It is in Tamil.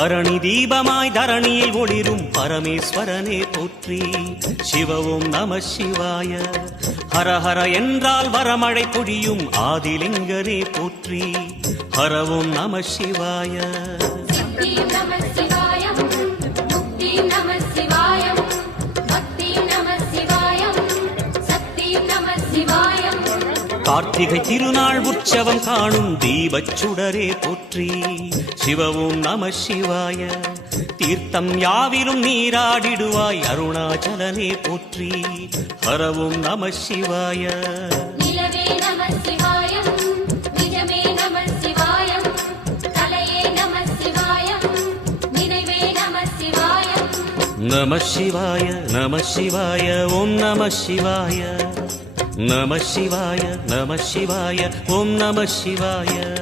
பரணி தீபமாய் தரணியில் ஒளிரும் பரமேஸ்வரனே போற்றி. சிவ ஓம் நம சிவாய. ஹரஹர என்றால் வரமழை பொழியும் ஆதிலிங்கனே போற்றி. ஹர ஓம் நம சிவாய. கார்த்திகை திருநாள் உற்சவம் காணும் தீபச் சுடரே போற்றி. சிவ ஓம் நம சிவாய. தீர்த்தம் யாவிலும் நீராடிடுவாய் அருணாச்சலனே போற்றி. ஹர ஓம் நம சிவாய. நம சிவாய நம சிவாய ஓம் நம சிவாய. நம சிவாய நம சிவாய ஓம் நம சிவாய.